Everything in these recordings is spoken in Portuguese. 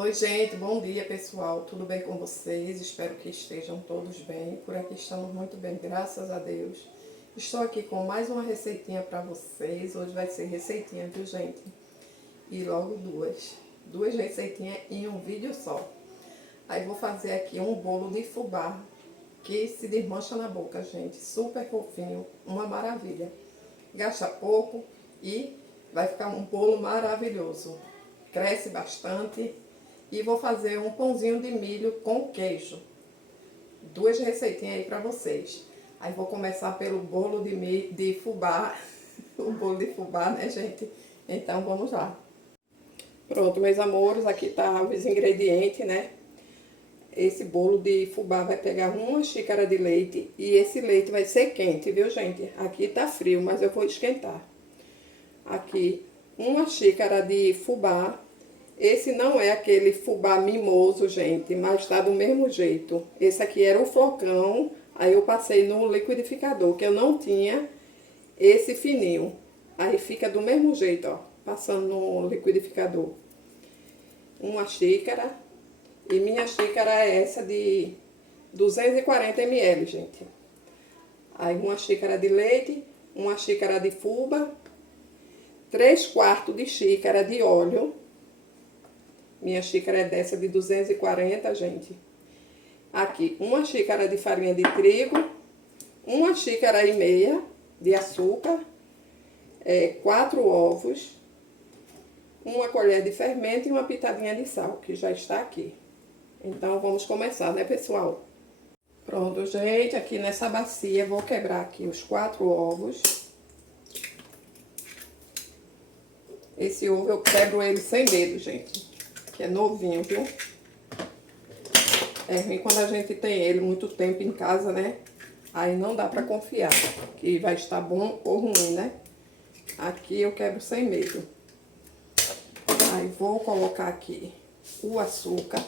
Oi, gente, bom dia, pessoal. Tudo bem com vocês? Espero que estejam todos bem. Por aqui estamos muito bem, graças a Deus. Estou aqui com mais uma receitinha para vocês. Hoje vai ser receitinha, viu, gente? E logo duas receitinhas em um vídeo só. Aí vou fazer aqui um bolo de fubá que se desmancha na boca, gente. Super fofinho, uma maravilha. Gasta pouco e vai ficar um bolo maravilhoso. Cresce bastante. E vou fazer um pãozinho de milho com queijo. Duas receitinhas aí pra vocês. Aí vou começar pelo bolo de fubá. O bolo de fubá, né, gente? Então vamos lá. Pronto, meus amores, aqui tá os ingredientes, né? Esse bolo de fubá vai pegar uma xícara de leite. E esse leite vai ser quente, viu, gente? Aqui tá frio, mas eu vou esquentar. Aqui, uma xícara de fubá. Esse não é aquele fubá mimoso, gente, mas tá do mesmo jeito. Esse aqui era o flocão, aí eu passei no liquidificador, que eu não tinha esse fininho. Aí fica do mesmo jeito, ó, passando no liquidificador. Uma xícara, e minha xícara é essa de 240 ml, gente. Aí uma xícara de leite, uma xícara de fubá, 3/4 de xícara de óleo. Minha xícara é dessa de 240, gente. Aqui, uma xícara de farinha de trigo, uma xícara e meia de açúcar, 4 ovos, uma colher de fermento e uma pitadinha de sal, que já está aqui. Então, vamos começar, né, pessoal? Pronto, gente, aqui nessa bacia, vou quebrar aqui os 4 ovos. Esse ovo eu quebro ele sem dedo, gente. Que é novinho, viu? É ruim quando a gente tem ele muito tempo em casa, né? Aí não dá pra confiar que vai estar bom ou ruim, né? Aqui eu quebro sem medo. Aí vou colocar aqui o açúcar.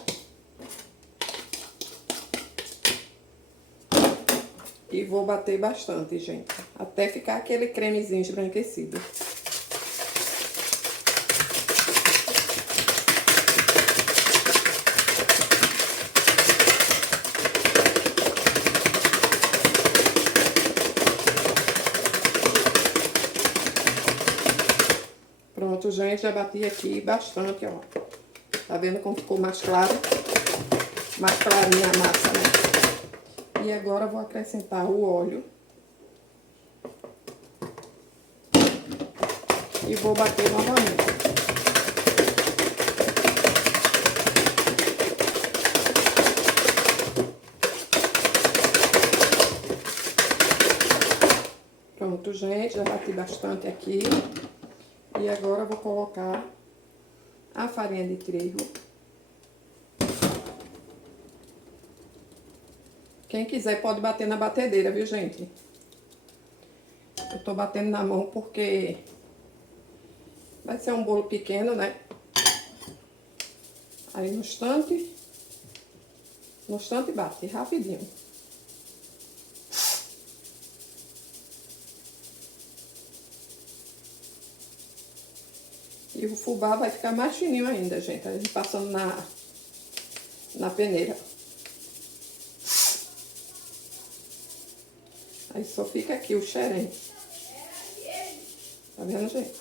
E vou bater bastante, gente. Até ficar aquele cremezinho esbranquecido. Pronto, gente, já bati aqui bastante, ó. Tá vendo como ficou mais claro? Mais clarinha a massa, né? E agora vou acrescentar o óleo. E vou bater novamente. Pronto, gente, já bati bastante aqui. E agora eu vou colocar a farinha de trigo. Quem quiser pode bater na batedeira, viu, gente? Eu tô batendo na mão porque vai ser um bolo pequeno, né? Aí no instante bate rapidinho. E o fubá vai ficar mais fininho ainda, gente. A gente passando na peneira. Aí só fica aqui o xerém. Tá vendo, gente?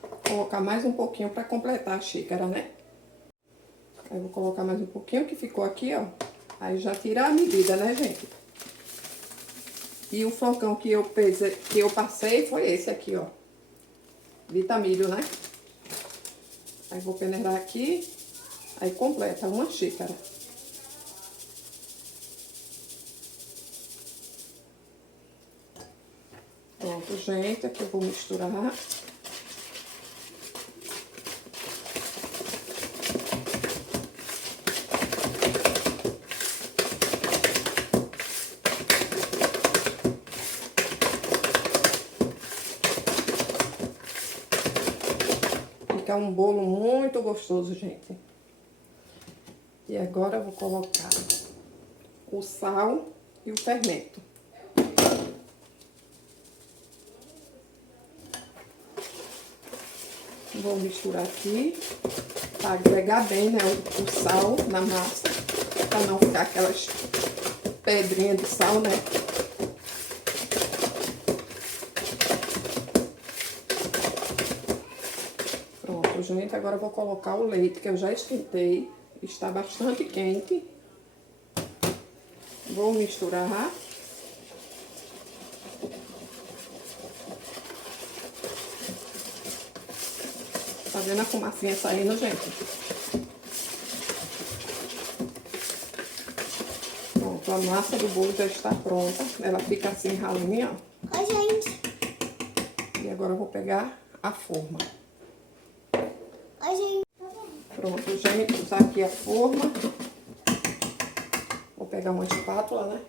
Vou colocar mais um pouquinho pra completar a xícara, né? Aí vou colocar mais um pouquinho que ficou aqui, ó. Aí já tira a medida, né, gente? E o flocão que eu passei foi esse aqui, ó. Vitamilho, né? Aí vou peneirar aqui. Aí completa uma xícara. Pronto, gente. Aqui eu vou misturar. Fica um bolo muito gostoso, gente. E agora eu vou colocar o sal e o fermento. Vou misturar aqui para agregar bem, né, o sal na massa, para não ficar aquelas pedrinhas de sal, né? Pronto, gente, agora eu vou colocar o leite que eu já esquentei, está bastante quente. Vou misturar. Tá vendo a fumacinha saindo, gente? Pronto, a massa do bolo já está pronta. Ela fica assim ralinha, ó. Oi, gente. E agora eu vou pegar a forma. Oi, gente. Pronto, gente, usar aqui a forma. Vou pegar uma espátula, né?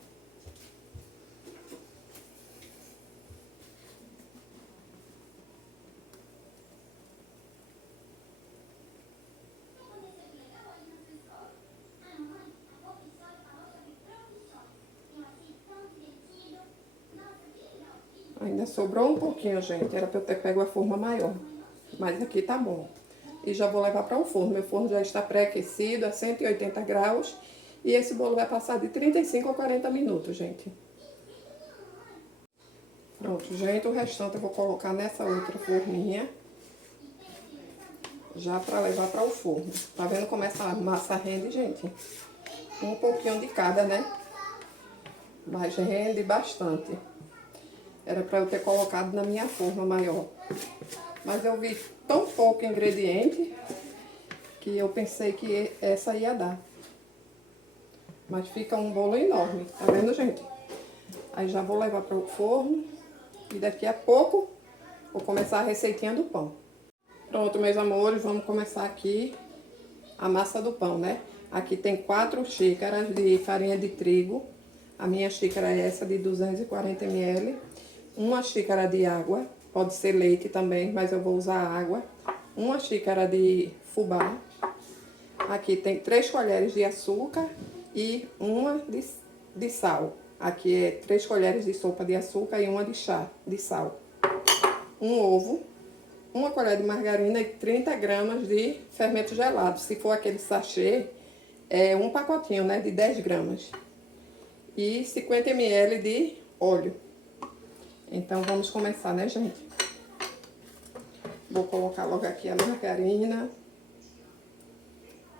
Ainda sobrou um pouquinho, gente. Era pra eu ter pego a forma maior. Mas aqui tá bom. E já vou levar para o forno. Meu forno já está pré-aquecido a 180 graus. E esse bolo vai passar de 35 a 40 minutos, gente. Pronto, gente. O restante eu vou colocar nessa outra forminha. Já para levar para o forno. Tá vendo como essa massa rende, gente? Um pouquinho de cada, né? Mas rende bastante. Era para eu ter colocado na minha forma maior. Mas eu vi tão pouco ingrediente que eu pensei que essa ia dar. Mas fica um bolo enorme, tá vendo, gente? Aí já vou levar para o forno e daqui a pouco vou começar a receitinha do pão. Pronto, meus amores, vamos começar aqui a massa do pão, né? Aqui tem 4 xícaras de farinha de trigo. A minha xícara é essa de 240 ml. 1 xícara de água, pode ser leite também, mas eu vou usar água. 1 xícara de fubá. Aqui tem 3 colheres de açúcar e 1 de sal. Aqui é 3 colheres de sopa de açúcar e 1 de chá de sal. 1 ovo, 1 colher de margarina e 30 gramas de fermento gelado. Se for aquele sachê, é um pacotinho, né, de 10 gramas. E 50 ml de óleo. Então, vamos começar, né, gente? Vou colocar logo aqui a margarina.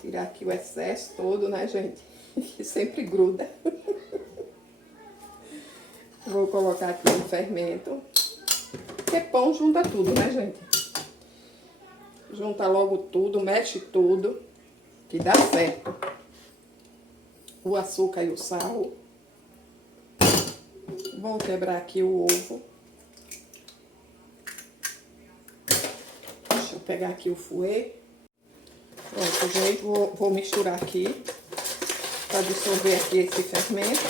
Tirar aqui o excesso todo, né, gente? Que sempre gruda. Vou colocar aqui o fermento. Porque pão junta tudo, né, gente? Junta logo tudo, mexe tudo, que dá certo. O açúcar e o sal. Vou quebrar aqui o ovo. Deixa eu pegar aqui o fouet. Pronto, gente, vou misturar aqui para dissolver aqui esse fermento.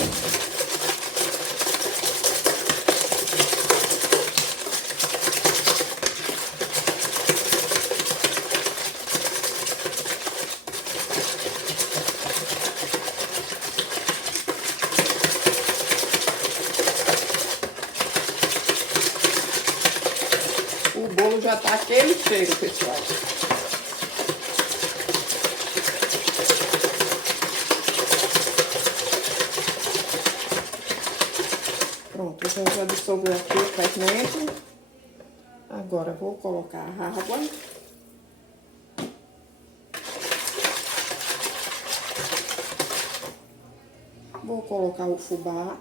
O bolo já tá aquele cheiro, pessoal. Pronto, então já dissolveu aqui o fermento. Agora vou colocar a água. Vou colocar o fubá.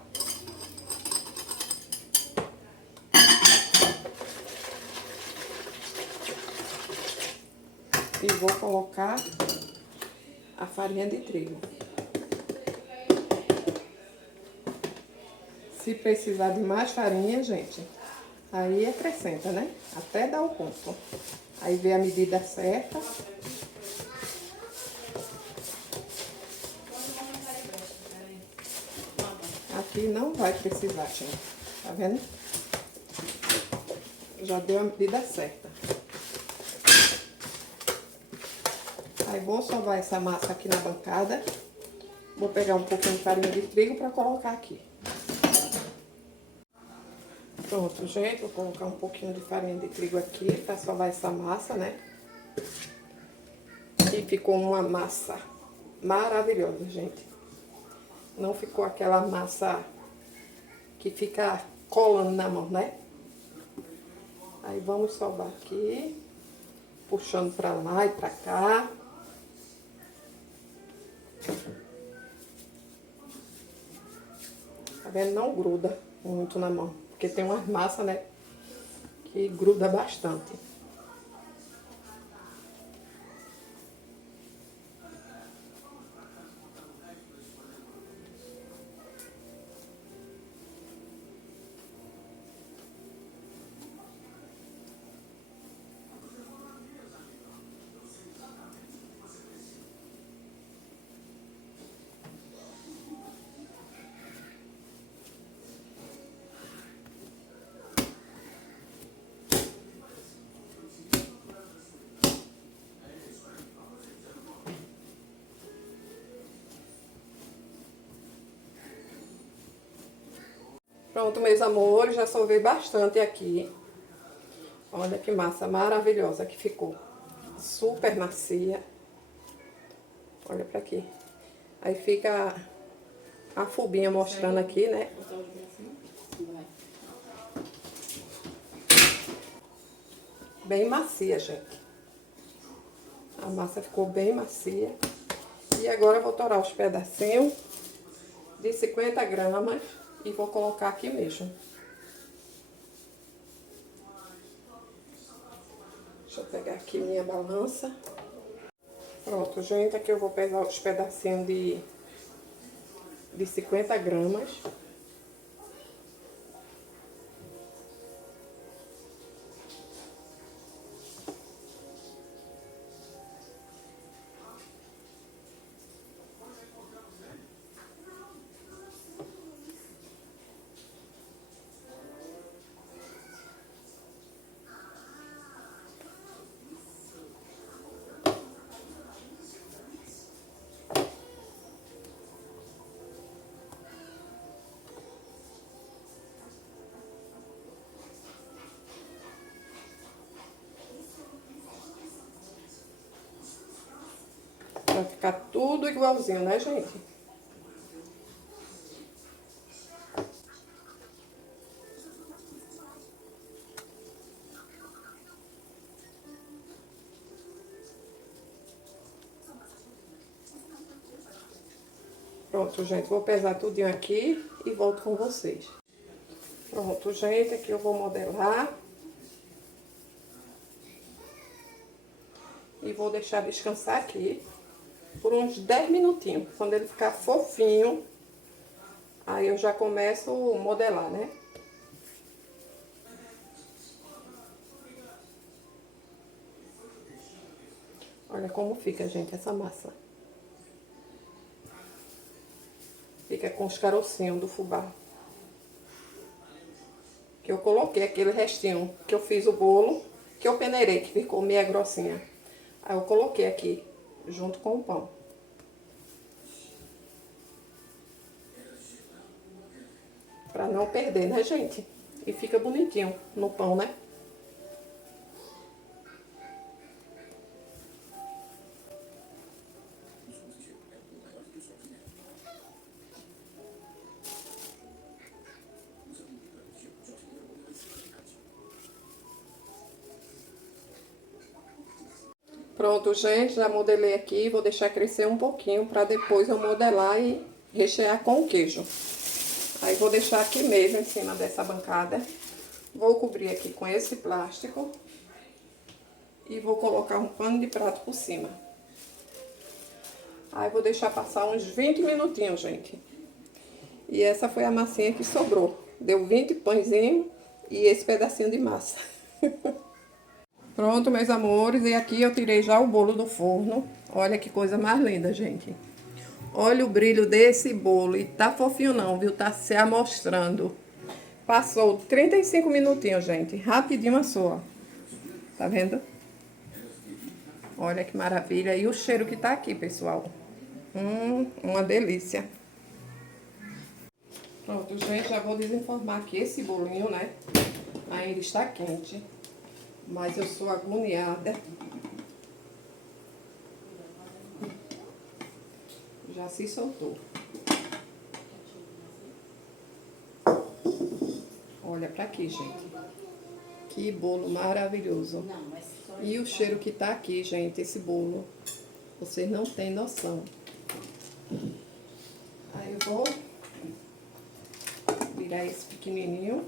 E vou colocar a farinha de trigo. Se precisar de mais farinha, gente, aí acrescenta, né? Até dar o ponto. Aí vê a medida certa. Aqui não vai precisar, gente. Tá vendo? Já deu a medida certa. Aí vou sovar essa massa aqui na bancada. Vou pegar um pouquinho de farinha de trigo para colocar aqui. Pronto, gente, vou colocar um pouquinho de farinha de trigo aqui para sovar essa massa, né? E ficou uma massa maravilhosa, gente. Não ficou aquela massa que fica colando na mão, né? Aí vamos sovar aqui, puxando pra lá e pra cá. Tá vendo? Não gruda muito na mão, porque tem umas massas, né, que gruda bastante. Pronto, meus amores, já solvei bastante aqui. Olha que massa maravilhosa que ficou. Super macia. Olha pra aqui. Aí fica a fubinha mostrando aqui, né? Bem macia, gente. A massa ficou bem macia. E agora eu vou torar os pedacinhos de 50 gramas e vou colocar aqui mesmo. Deixa eu pegar aqui minha balança. Pronto, gente, aqui eu vou pesar os pedacinhos de 50 gramas. Vai ficar tudo igualzinho, né, gente? Pronto, gente, vou pesar tudinho aqui e volto com vocês. Pronto, gente, aqui eu vou modelar. E vou deixar descansar aqui por uns 10 minutinhos. Quando ele ficar fofinho, aí eu já começo a modelar, né? Olha como fica, gente, essa massa. Fica com os carocinhos do fubá. Que eu coloquei aquele restinho que eu fiz o bolo, que eu peneirei, que ficou meia grossinha. Aí eu coloquei aqui, junto com o pão. Pra não perder, né, gente? E fica bonitinho no pão, né? Pronto, gente, já modelei aqui, vou deixar crescer um pouquinho para depois eu modelar e rechear com o queijo. Aí vou deixar aqui mesmo em cima dessa bancada. Vou cobrir aqui com esse plástico e vou colocar um pano de prato por cima. Aí vou deixar passar uns 20 minutinhos, gente. E essa foi a massinha que sobrou. Deu 20 pãezinhos e esse pedacinho de massa. Pronto, meus amores, e aqui eu tirei já o bolo do forno. Olha que coisa mais linda, gente. Olha o brilho desse bolo. E tá fofinho não, viu? Tá se amostrando. Passou 35 minutinhos, gente. Rapidinho assou, ó. Tá vendo? Olha que maravilha. E o cheiro que tá aqui, pessoal. Uma delícia. Pronto, gente, já vou desinformar que esse bolinho, né, ainda está quente. Mas eu sou agoniada. Já se soltou. Olha pra aqui, gente. Que bolo maravilhoso. E o cheiro que tá aqui, gente, esse bolo. Vocês não têm noção. Aí eu vou virar esse pequenininho.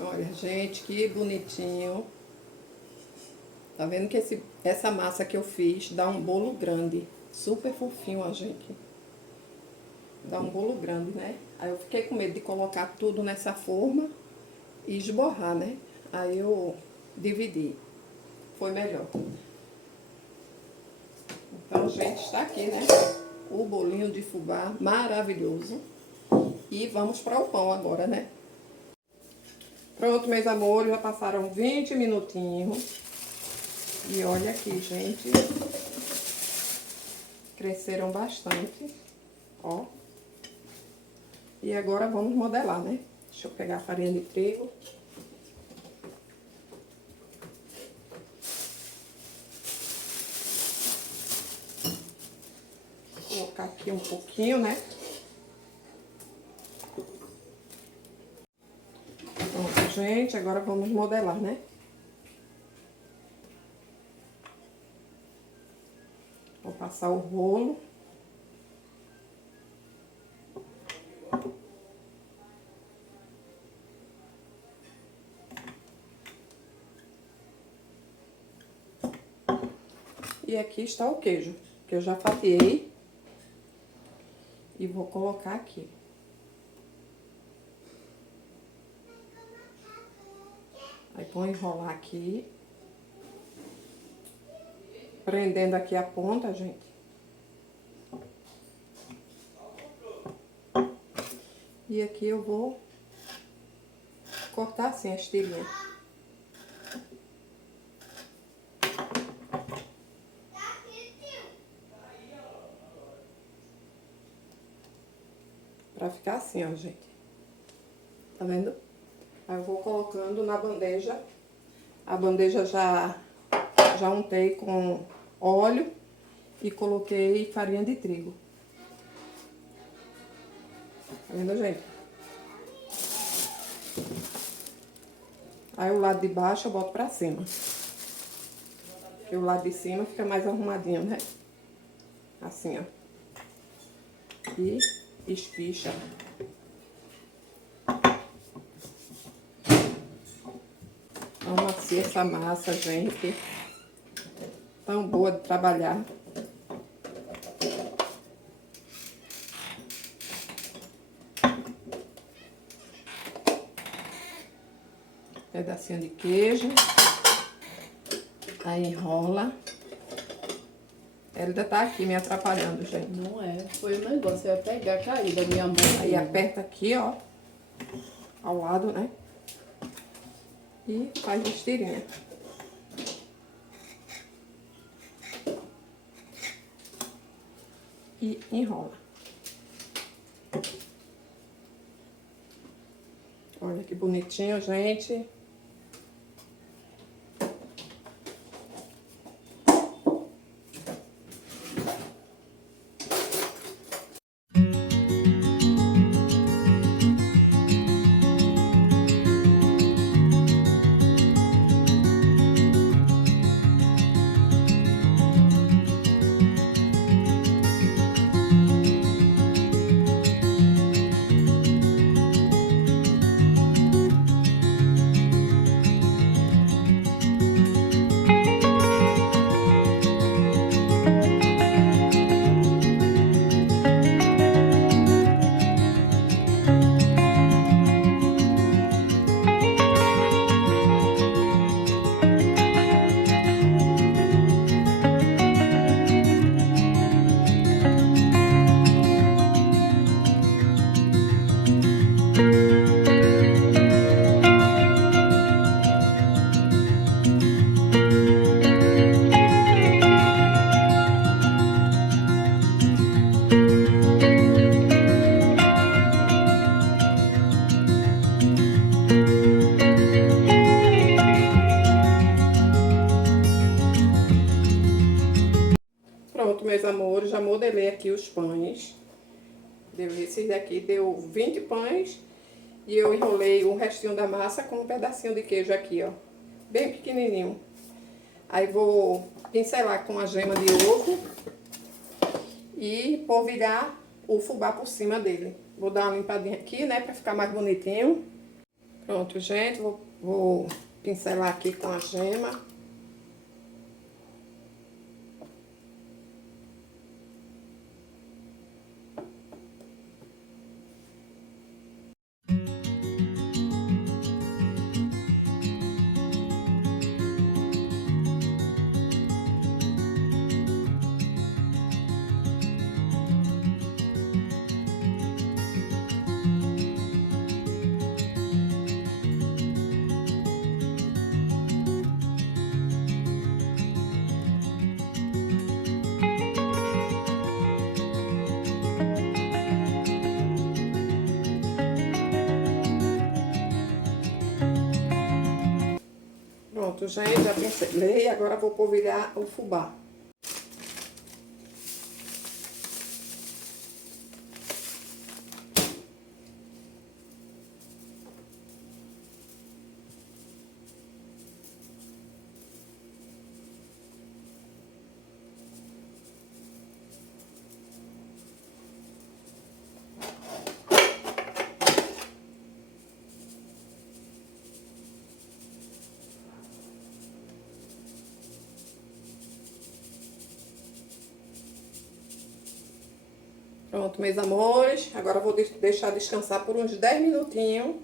Olha, gente, que bonitinho. Tá vendo que essa massa que eu fiz dá um bolo grande. Super fofinho, ó, gente. Dá um bolo grande, né? Aí eu fiquei com medo de colocar tudo nessa forma e esborrar, né? Aí eu dividi. Foi melhor. Então, gente, está aqui, né? O bolinho de fubá maravilhoso. E vamos para o pão agora, né? Pronto, meus amores, já passaram 20 minutinhos. E olha aqui, gente. Cresceram bastante, ó. E agora vamos modelar, né? Deixa eu pegar a farinha de trigo. Vou colocar aqui um pouquinho, né? Pronto, gente, agora vamos modelar, né? Vou passar o rolo. E aqui está o queijo, que eu já fatiei. E vou colocar aqui. Aí vou enrolar aqui. Prendendo aqui a ponta, gente. E aqui eu vou cortar assim as tirinhas. Pra ficar assim, ó, gente. Tá vendo? Aí eu vou colocando na bandeja. A bandeja já untei com óleo e coloquei farinha de trigo. Tá vendo, gente? Aí o lado de baixo eu boto pra cima. Porque o lado de cima fica mais arrumadinho, né? Assim, ó. E espicha. Amacia essa massa, gente. Tão boa de trabalhar. Pedacinho de queijo. Aí enrola. Ela ainda tá aqui me atrapalhando, gente. Não é, foi um negócio, você vai pegar, cair da minha mão. Aí aperta aqui, ó. Ao lado, né? E faz as tirinhas. E enrola. Olha que bonitinho, gente. já modelei aqui os pães. Esses daqui deu 20 pães. E eu enrolei o restinho da massa com um pedacinho de queijo aqui, ó. Bem pequenininho. Aí vou pincelar com a gema de ovo. E polvilhar o fubá por cima dele. Vou dar uma limpadinha aqui, né, pra ficar mais bonitinho. Pronto, gente, vou pincelar aqui com a gema. Pronto, gente, já pincelei, agora vou polvilhar o fubá. Pronto, meus amores, agora eu vou deixar descansar por uns 10 minutinhos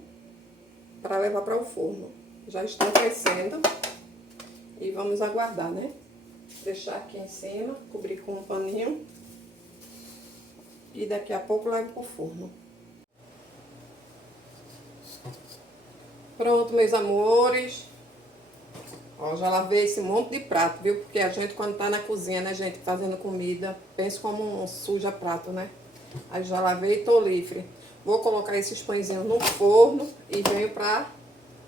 para levar para o forno. Já está aquecendo e vamos aguardar, né? Deixar aqui em cima, cobrir com um paninho e daqui a pouco levo para o forno. Pronto, meus amores. Ó, já lavei esse monte de prato, viu? Porque a gente, quando tá na cozinha, né, gente, fazendo comida, pensa como um suja prato, né? Aí já lavei e tô livre. Vou colocar esses pãezinhos no forno e venho pra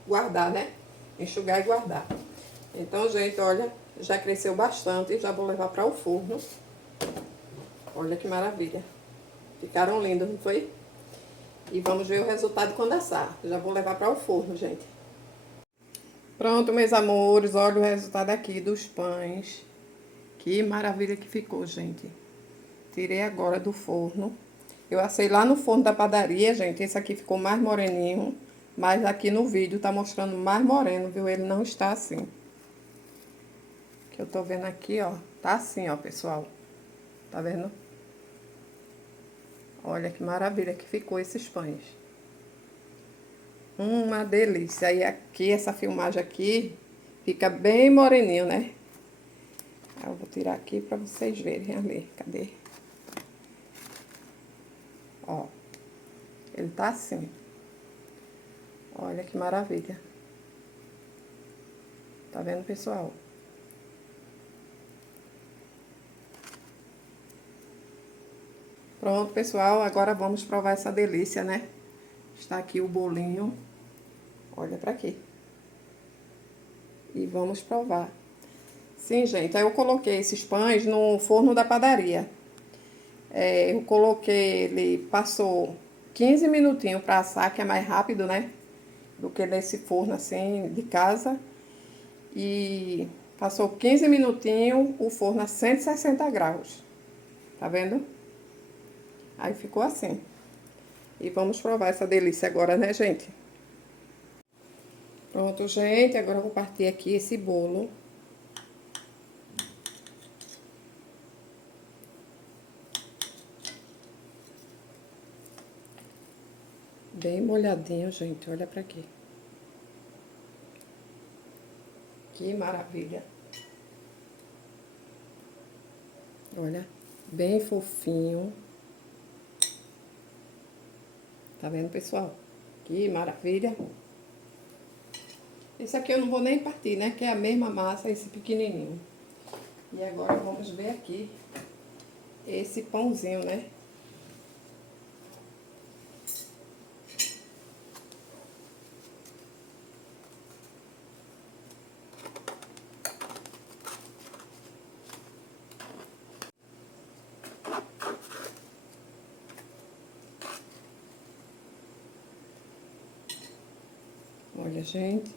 guardar, né? Enxugar e guardar. Então, gente, olha, já cresceu bastante e já vou levar para o forno. Olha que maravilha. Ficaram lindos, não foi? E vamos ver o resultado quando assar. Já vou levar para o forno, gente. Pronto, meus amores, olha o resultado aqui dos pães. Que maravilha que ficou, gente. Tirei agora do forno. Eu assei lá no forno da padaria, gente. Esse aqui ficou mais moreninho. Mas aqui no vídeo tá mostrando mais moreno, viu? Ele não está assim. Que eu tô vendo aqui, ó. Tá assim, ó, pessoal. Tá vendo? Olha que maravilha que ficou esses pães. Uma delícia. E aqui, essa filmagem aqui, fica bem moreninho, né? Eu vou tirar aqui pra vocês verem ali. Cadê? Ó. Ele tá assim. Olha que maravilha. Tá vendo, pessoal? Pronto, pessoal. Agora vamos provar essa delícia, né? Está aqui o bolinho. Olha pra aqui. E vamos provar. Sim, gente. Aí eu coloquei esses pães no forno da padaria. Eu coloquei, ele passou 15 minutinhos pra assar, que é mais rápido, né? Do que nesse forno assim, de casa. E passou 15 minutinhos, o forno a 160 graus. Tá vendo? Aí ficou assim. E vamos provar essa delícia agora, né, gente? Pronto, gente. Agora eu vou partir aqui esse bolo. Bem molhadinho, gente. Olha pra aqui. Que maravilha. Olha, bem fofinho. Tá vendo, pessoal? Que maravilha. Esse aqui eu não vou nem partir, né? Que é a mesma massa, esse pequenininho. E agora vamos ver aqui esse pãozinho, né? Olha, gente.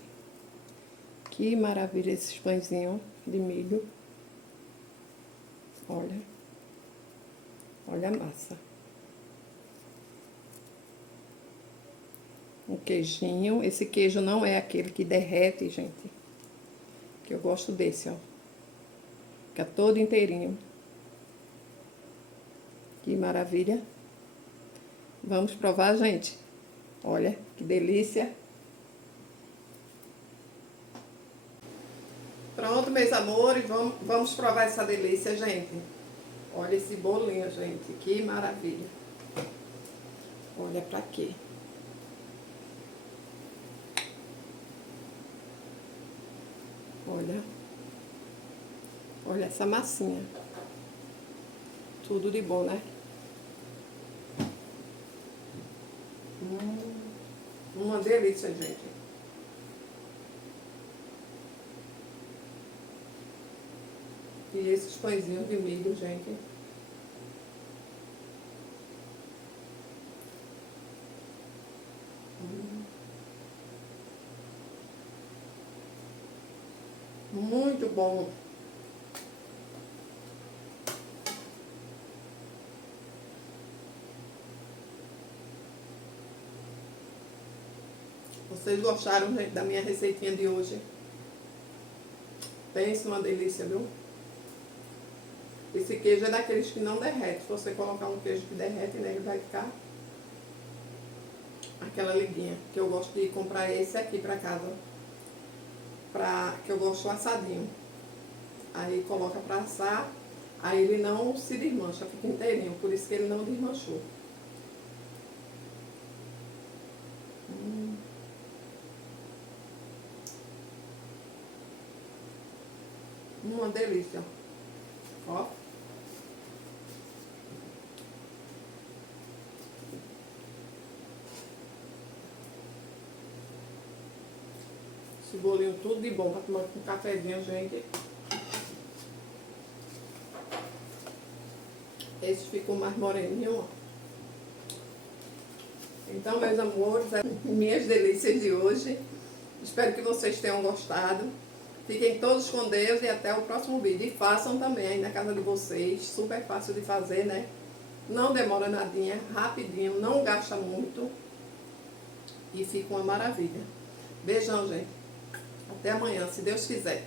Que maravilha esses pãezinhos de milho. Olha. Olha a massa. Um queijinho. Esse queijo não é aquele que derrete, gente. Que eu gosto desse, ó. Fica todo inteirinho. Que maravilha. Vamos provar, gente. Olha, que delícia. Pronto, meus amores, vamos provar essa delícia, gente. Olha esse bolinho, gente, que maravilha. Olha pra quê. Olha. Olha essa massinha. Tudo de bom, né? Uma delícia, gente. E esses pãezinhos de milho, gente. Muito bom. Vocês gostaram, gente, da minha receitinha de hoje? Pense numa delícia, viu? Esse queijo é daqueles que não derrete. Se você colocar um queijo que derrete, né, ele vai ficar aquela liguinha. Que eu gosto de comprar esse aqui pra casa. Que eu gosto assadinho. Aí coloca pra assar, aí ele não se desmancha, fica inteirinho. Por isso que ele não desmanchou. Uma delícia. Ó. Esse bolinho tudo de bom pra tomar com um cafezinho, gente. Esse ficou mais moreninho, ó. Então, meus amores, minhas delícias de hoje. Espero que vocês tenham gostado. Fiquem todos com Deus e até o próximo vídeo. E façam também aí na casa de vocês. Super fácil de fazer, né? Não demora nadinha, rapidinho, não gasta muito. E fica uma maravilha. Beijão, gente. Até amanhã, se Deus quiser.